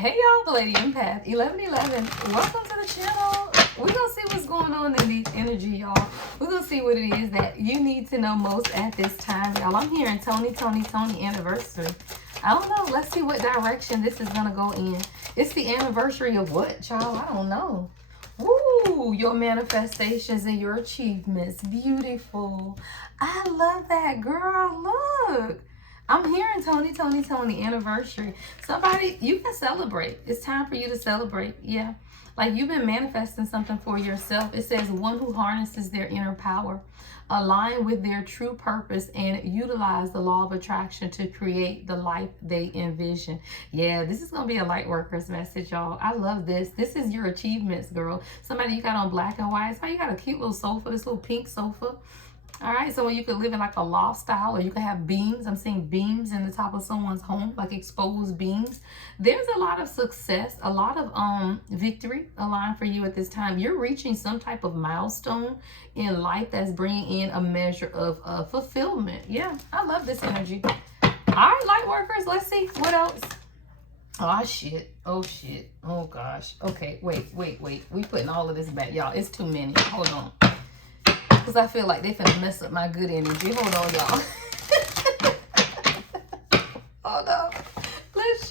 Hey y'all, the Lady Empath 1111. Welcome to the channel. We're gonna see what's going on in the energy, y'all. We're gonna see what it is that you need to know most at this time, y'all. I'm hearing Tony anniversary. I don't know. Let's see what direction this is gonna go in. It's the anniversary of what, y'all? I don't know. Woo! Your manifestations and your achievements. Beautiful. I love that, girl. Look. I'm hearing Tony anniversary. Somebody, you can celebrate. It's time for you to celebrate. Yeah. Like you've been manifesting something for yourself. It says one who harnesses their inner power, align with their true purpose, and utilize the law of attraction to create the life they envision. Yeah, this is going to be a light workers message, y'all. I love this. This is your achievements, girl. Somebody you got on black and white. Somebody you got a cute little sofa, this little pink sofa. All right, so you could live in like a loft style, or you can have beams. I'm seeing beams in the top of someone's home, like exposed beams. There's a lot of success, a lot of victory aligned for you at this time. You're reaching some type of milestone in life that's bringing in a measure of fulfillment. Yeah, I love this energy. All right, light workers, let's see what else. Oh shit, oh shit, oh gosh. Okay, wait. We putting all of this back, y'all. It's too many. Hold on. Because I feel like they finna mess up my good energy. Hold on, y'all. Hold on. Let's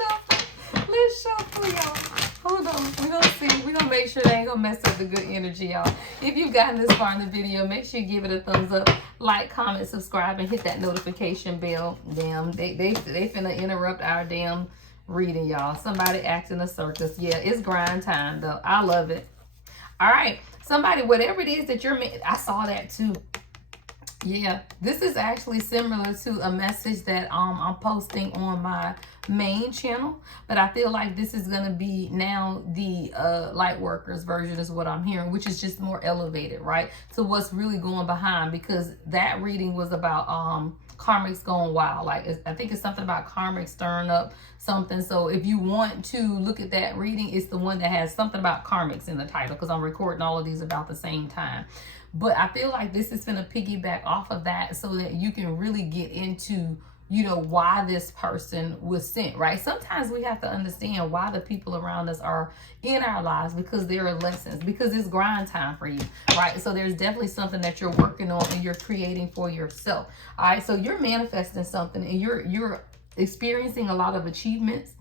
shuffle, y'all. Hold on. We're gonna see. We're gonna make sure they ain't gonna mess up the good energy, y'all. If you've gotten this far in the video, make sure you give it a thumbs up, like, comment, subscribe, and hit that notification bell. Damn, they finna interrupt our damn reading, y'all. Somebody acting a circus. Yeah, it's grind time, though. I love it. All right. Somebody, whatever it is that you're, I saw that too. Yeah, this is actually similar to a message that I'm posting on my main channel, but I feel like this is going to be now the light workers version is what I'm hearing, which is just more elevated, right? To what's really going behind, because that reading was about karmics going wild. Like I think it's something about karmics stirring up something. So if you want to look at that reading, it's the one that has something about karmics in the title, because I'm recording all of these about the same time. But I feel like this is going to piggyback off of that so that you can really get into, you know, why this person was sent, right? Sometimes we have to understand why the people around us are in our lives, because there are lessons, because it's grind time for you, right? So there's definitely something that you're working on and you're creating for yourself. All right, so you're manifesting something and you're experiencing a lot of achievements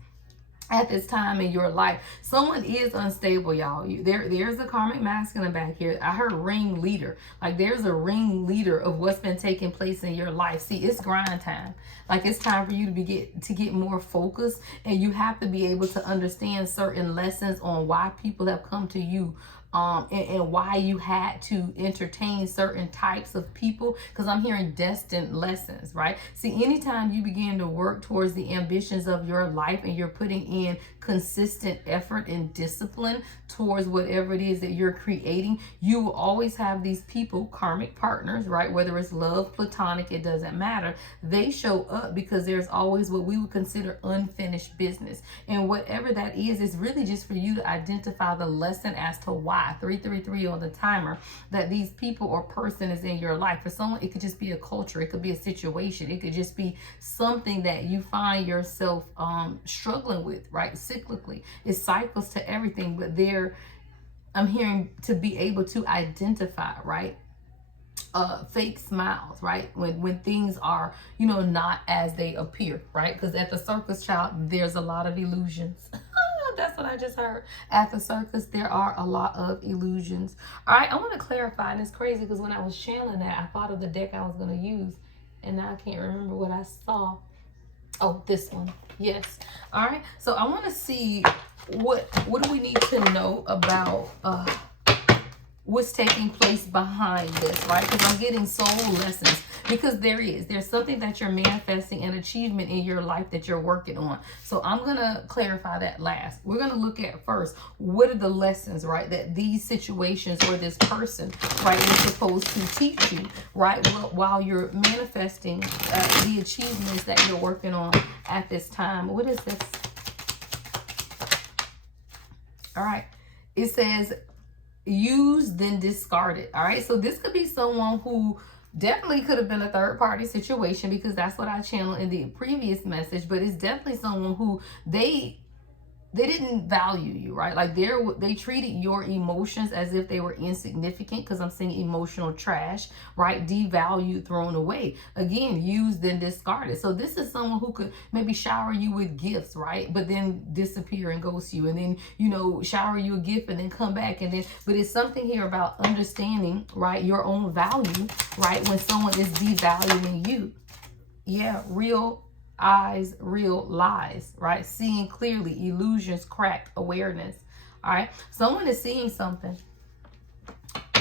at this time in your life. Someone is unstable, y'all. There's a karmic masculine back here. I heard ring leader. Like there's a ring leader of what's been taking place in your life. See, it's grind time. Like it's time for you to get more focused, and you have to be able to understand certain lessons on why people have come to you. And why you had to entertain certain types of people, because I'm hearing destined lessons, right? See, anytime you begin to work towards the ambitions of your life and you're putting in consistent effort and discipline towards whatever it is that you're creating, you will always have these people, karmic partners, right? Whether it's love, platonic, it doesn't matter. They show up because there's always what we would consider unfinished business. And whatever that is really just for you to identify the lesson as to why. 333 on the timer, that these people or person is in your life. For someone, it could just be a culture, it could be a situation, it could just be something that you find yourself struggling with, right? Cyclically, it cycles to everything, but I'm hearing to be able to identify, right? Fake smiles, right? When things are, you know, not as they appear, right? Because at the circus, child, there's a lot of illusions. That's what I just heard. At the circus, there are a lot of illusions. All right, I want to clarify, and it's crazy because when I was channeling that, I thought of the deck I was going to use, and now I can't remember what I saw. Oh, this one. Yes. All right. So I want to see what do we need to know about what's taking place behind this, right? Because I'm getting soul lessons, because there's something that you're manifesting, an achievement in your life that you're working on. So I'm going to clarify that last. We're going to look at first, what are the lessons, right, that these situations or this person, right, is supposed to teach you, right, while you're manifesting the achievements that you're working on at this time. What is this? All right. It says, used then discarded. All right, so this could be someone who definitely could have been a third party situation, because that's what I channeled in the previous message, but it's definitely someone who they they didn't value you, right? Like they treated your emotions as if they were insignificant, because I'm seeing emotional trash, right? Devalued, thrown away. Again, used and discarded. So this is someone who could maybe shower you with gifts, right? But then disappear and ghost you, and then, you know, shower you a gift and then come back, and then, but it's something here about understanding, right, your own value, right, when someone is devaluing you. Yeah, real eyes, real lies, right? Seeing clearly, illusions, cracked awareness. All right, someone is seeing something,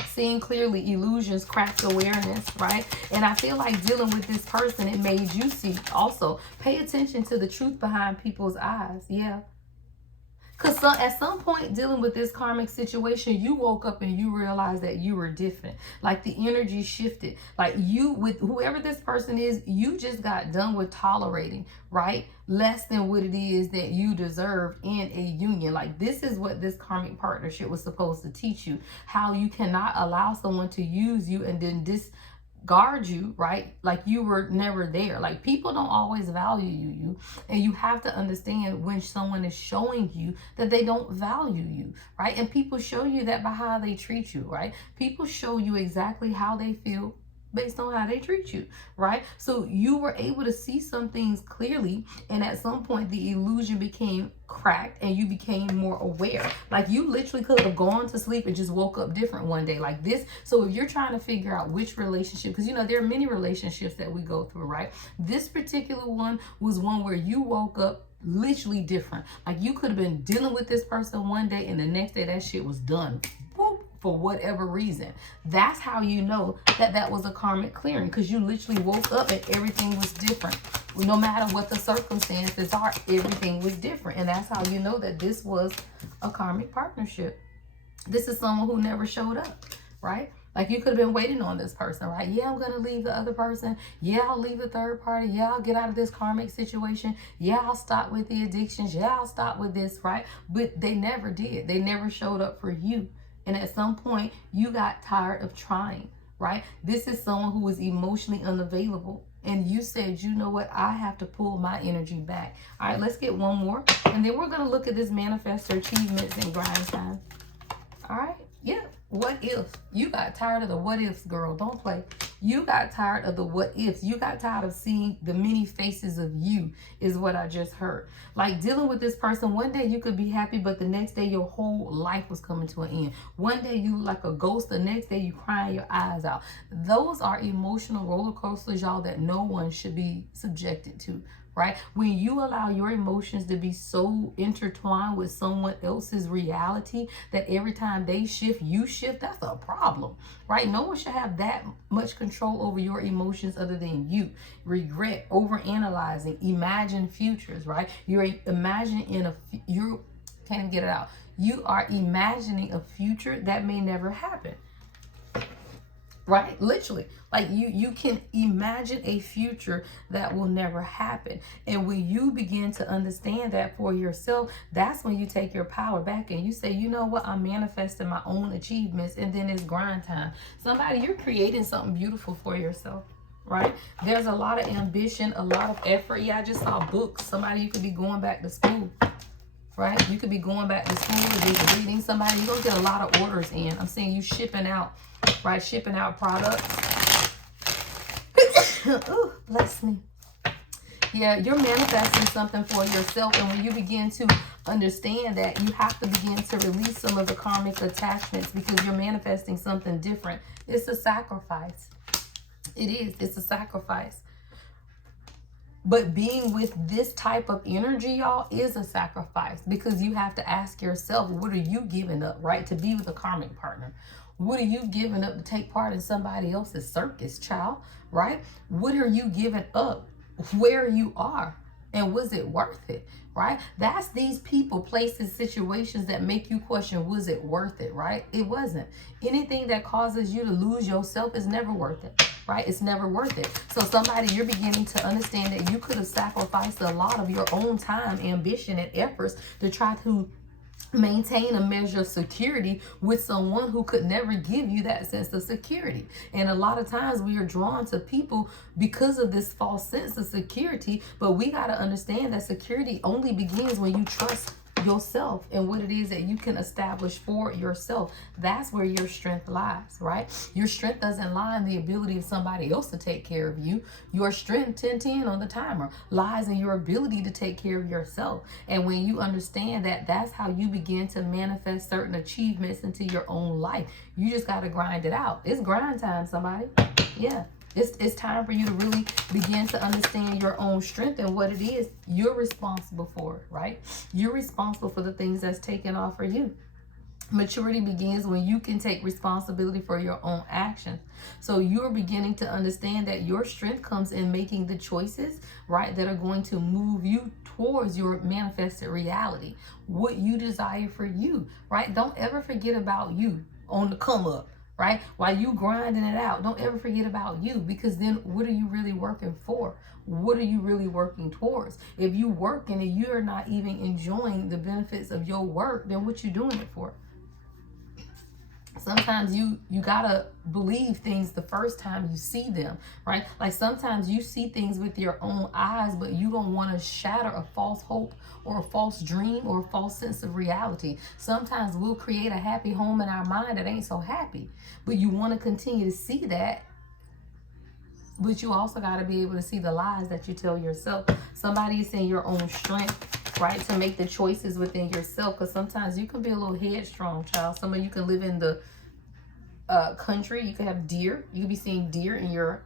seeing clearly, illusions, cracked awareness, right? And I feel like dealing with this person, it made you see also, pay attention to the truth behind people's eyes. Yeah. Because at some point dealing with this karmic situation, you woke up and you realized that you were different. Like the energy shifted. Like you, with whoever this person is, you just got done with tolerating, right? Less than what it is that you deserve in a union. Like this is what this karmic partnership was supposed to teach you. How you cannot allow someone to use you and then guard you, right? Like you were never there. Like people don't always value you, and you have to understand when someone is showing you that they don't value you, right? And people show you that by how they treat you, right? People show you exactly how they feel based on how they treat you, right? So you were able to see some things clearly, and at some point the illusion became cracked and you became more aware. Like you literally could have gone to sleep and just woke up different one day like this. So if you're trying to figure out which relationship, because you know there are many relationships that we go through, right? This particular one was one where you woke up literally different. Like you could have been dealing with this person one day and the next day that shit was done. Boop. For whatever reason. That's how you know that that was a karmic clearing, because you literally woke up and everything was different. No matter what the circumstances are, everything was different. And that's how you know that this was a karmic partnership. This is someone who never showed up, right? Like you could have been waiting on this person, right? Yeah, I'm going to leave the other person. Yeah, I'll leave the third party. Yeah, I'll get out of this karmic situation. Yeah, I'll stop with the addictions. Yeah, I'll stop with this, right? But they never did. They never showed up for you. And at some point, you got tired of trying, right? This is someone who is emotionally unavailable. And you said, you know what? I have to pull my energy back. All right, let's get one more. And then we're going to look at this manifestor achievements and grind time. All right? Yeah. What if? You got tired of the what ifs, girl. Don't play. You got tired of the what ifs. You got tired of seeing the many faces of you, is what I just heard. Like dealing with this person, one day you could be happy, but the next day your whole life was coming to an end. One day you like a ghost, the next day you crying your eyes out. Those are emotional roller coasters, y'all, that no one should be subjected to. Right? When you allow your emotions to be so intertwined with someone else's reality that every time they shift, you shift, that's a problem, right? No one should have that much control over your emotions other than you. Regret, overanalyzing, imagine futures, right? You're imagining you can't even get it out. You are imagining a future that may never happen. Right? Literally. Like you can imagine a future that will never happen. And when you begin to understand that for yourself, that's when you take your power back and you say, you know what? I'm manifesting my own achievements, and then it's grind time. Somebody, you're creating something beautiful for yourself. Right? There's a lot of ambition, a lot of effort. Yeah, I just saw books. Somebody, you could be going back to school. Right? You could be going back to school, just reading. Somebody, you're going to get a lot of orders in. I'm seeing you shipping out, right? Shipping out products. Ooh, bless me. Yeah, you're manifesting something for yourself. And when you begin to understand that, you have to begin to release some of the karmic attachments, because you're manifesting something different. It's a sacrifice. It is. It's a sacrifice. But being with this type of energy, y'all, is a sacrifice, because you have to ask yourself, what are you giving up, right? To be with a karmic partner. What are you giving up to take part in somebody else's circus, child, right? What are you giving up where you are? And was it worth it, right? That's these people, places, situations that make you question, was it worth it, right? It wasn't. Anything that causes you to lose yourself is never worth it, right? It's never worth it. So somebody, you're beginning to understand that you could have sacrificed a lot of your own time, ambition, and efforts to try to maintain a measure of security with someone who could never give you that sense of security. And a lot of times we are drawn to people because of this false sense of security, but we got to understand that security only begins when you trust yourself and what it is that you can establish for yourself. That's where your strength lies, right? Your strength doesn't lie in the ability of somebody else to take care of you. Your strength, 10-10 on the timer, lies in your ability to take care of yourself. And when you understand that, that's how you begin to manifest certain achievements into your own life. You just got to grind it out. It's grind time, somebody. Yeah. It's time for you to really begin to understand your own strength and what it is you're responsible for, right? You're responsible for the things that's taken off for you. Maturity begins when you can take responsibility for your own actions. So you're beginning to understand that your strength comes in making the choices, right, that are going to move you towards your manifested reality, what you desire for you, right? Don't ever forget about you on the come up. Right? While you grinding it out, don't ever forget about you, because then what are you really working for? What are you really working towards? If you working and you're not even enjoying the benefits of your work, then what you doing it for? Sometimes you gotta believe things the first time you see them, right? Like sometimes you see things with your own eyes, but you don't want to shatter a false hope or a false dream or a false sense of reality. Sometimes we'll create a happy home in our mind that ain't so happy, but you want to continue to see that. But you also got to be able to see the lies that you tell yourself. Somebody is in your own strength, right, to make the choices within yourself. Because sometimes you can be a little headstrong, child. Some of you can live in the country. You can have deer. You can be seeing deer in your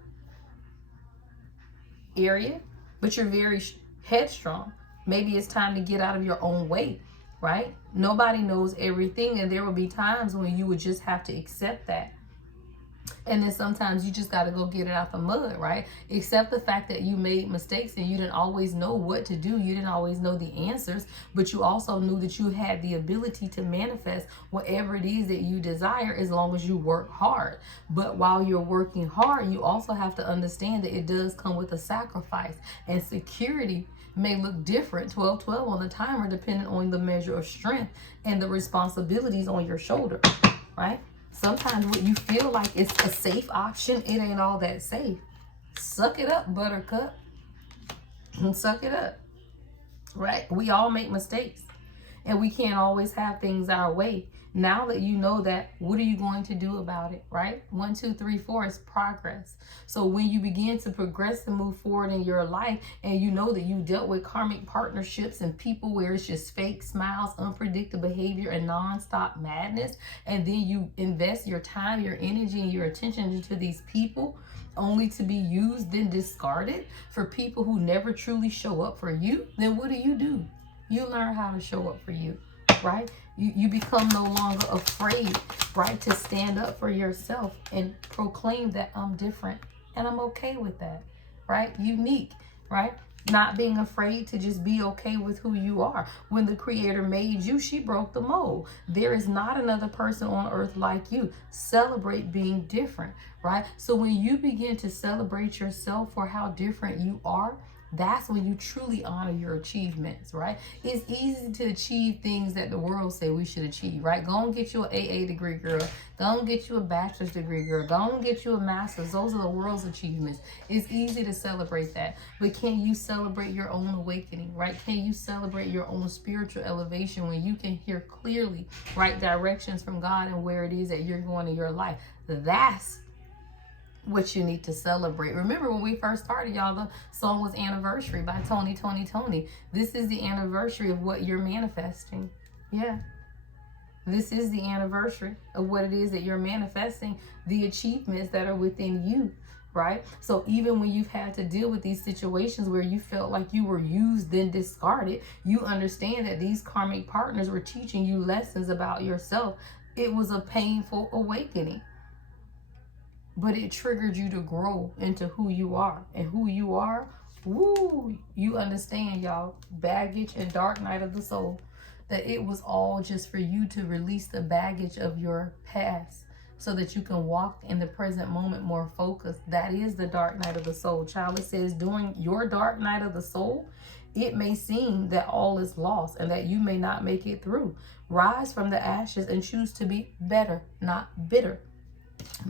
area, but you're very headstrong. Maybe it's time to get out of your own way, right? Nobody knows everything, and there will be times when you would just have to accept that. And then sometimes you just got to go get it out the mud, right? Accept the fact that you made mistakes and you didn't always know what to do. You didn't always know the answers, but you also knew that you had the ability to manifest whatever it is that you desire as long as you work hard. But while you're working hard, you also have to understand that it does come with a sacrifice, and security may look different, 12-12 on the timer, depending on the measure of strength and the responsibilities on your shoulder, right? Sometimes what you feel like it's a safe option, it ain't all that safe. Suck it up, buttercup. Suck it up, right? We all make mistakes, and we can't always have things our way. Now that you know that, what are you going to do about it, right? 1, 2, 3, 4 is progress. So when you begin to progress and move forward in your life, and you know that you dealt with karmic partnerships and people where it's just fake smiles, unpredictable behavior, and nonstop madness, and then you invest your time, your energy, and your attention into these people only to be used, then discarded for people who never truly show up for you, then what do? You learn how to show up for you, right? You become no longer afraid, right, to stand up for yourself and proclaim that I'm different and I'm okay with that, right? Unique, right? Not being afraid to just be okay with who you are. When the Creator made you, she broke the mold. There is not another person on earth like you. Celebrate being different, right? So when you begin to celebrate yourself for how different you are, that's when you truly honor your achievements, right? It's easy to achieve things that the world say we should achieve, right? Go and get you an AA degree, girl. Go and get you a bachelor's degree, girl. Go and get you a master's. Those are the world's achievements. It's easy to celebrate that. But can you celebrate your own awakening, right? Can you celebrate your own spiritual elevation when you can hear clearly, right, directions from God and where it is that you're going in your life? That's what you need to celebrate. Remember when we first started, y'all, the song was Anniversary by Tony. This is the anniversary of what you're manifesting. Yeah. This is the anniversary of what it is that you're manifesting, the achievements that are within you, right? So even when you've had to deal with these situations where you felt like you were used, then discarded, you understand that these karmic partners were teaching you lessons about yourself. It was a painful awakening, but it triggered you to grow into who you are. And who you are, woo, you understand, y'all, baggage and dark night of the soul, that it was all just for you to release the baggage of your past so that you can walk in the present moment more focused. That is the dark night of the soul, child. It says during your dark night of the soul, it may seem that all is lost and that you may not make it through. Rise from the ashes and choose to be better, not bitter.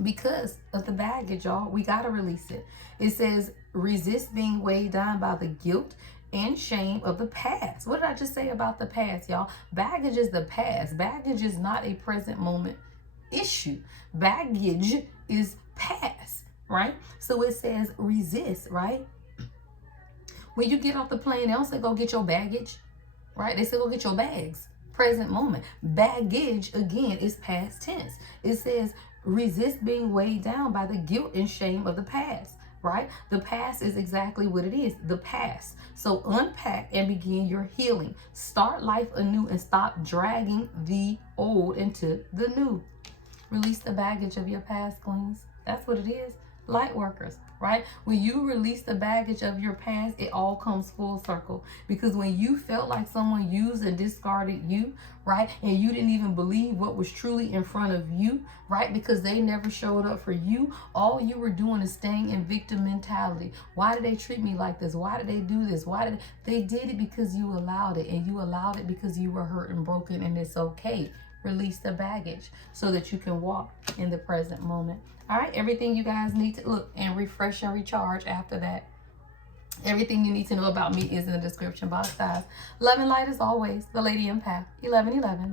Because of the baggage, y'all, we got to release it. It says resist being weighed down by the guilt and shame of the past. What did I just say about the past, y'all? Baggage is the past. Baggage is not a present moment issue. Baggage is past, right? So it says resist, right? When you get off the plane, they don't say go get your baggage, right? They say go get your bags. Present moment. Baggage, again, is past tense. It says resist being weighed down by the guilt and shame of the past, right? The past is exactly what it is, the past. So unpack and begin your healing. Start life anew and stop dragging the old into the new. Release the baggage of your past, queens. That's what it is. Light workers, right? When you release the baggage of your past, it all comes full circle. Because when you felt like someone used and discarded you, right? And you didn't even believe what was truly in front of you, right? Because they never showed up for you. All you were doing is staying in victim mentality. Why did they treat me like this? Why did they do this? Why did they did it? Because you allowed it, and you allowed it because you were hurt and broken, and it's okay. Release the baggage so that you can walk in the present moment. All right, everything you guys need to look and refresh and recharge after that. Everything you need to know about me is in the description box, guys. Love and light as always. The Lady Empath 1111.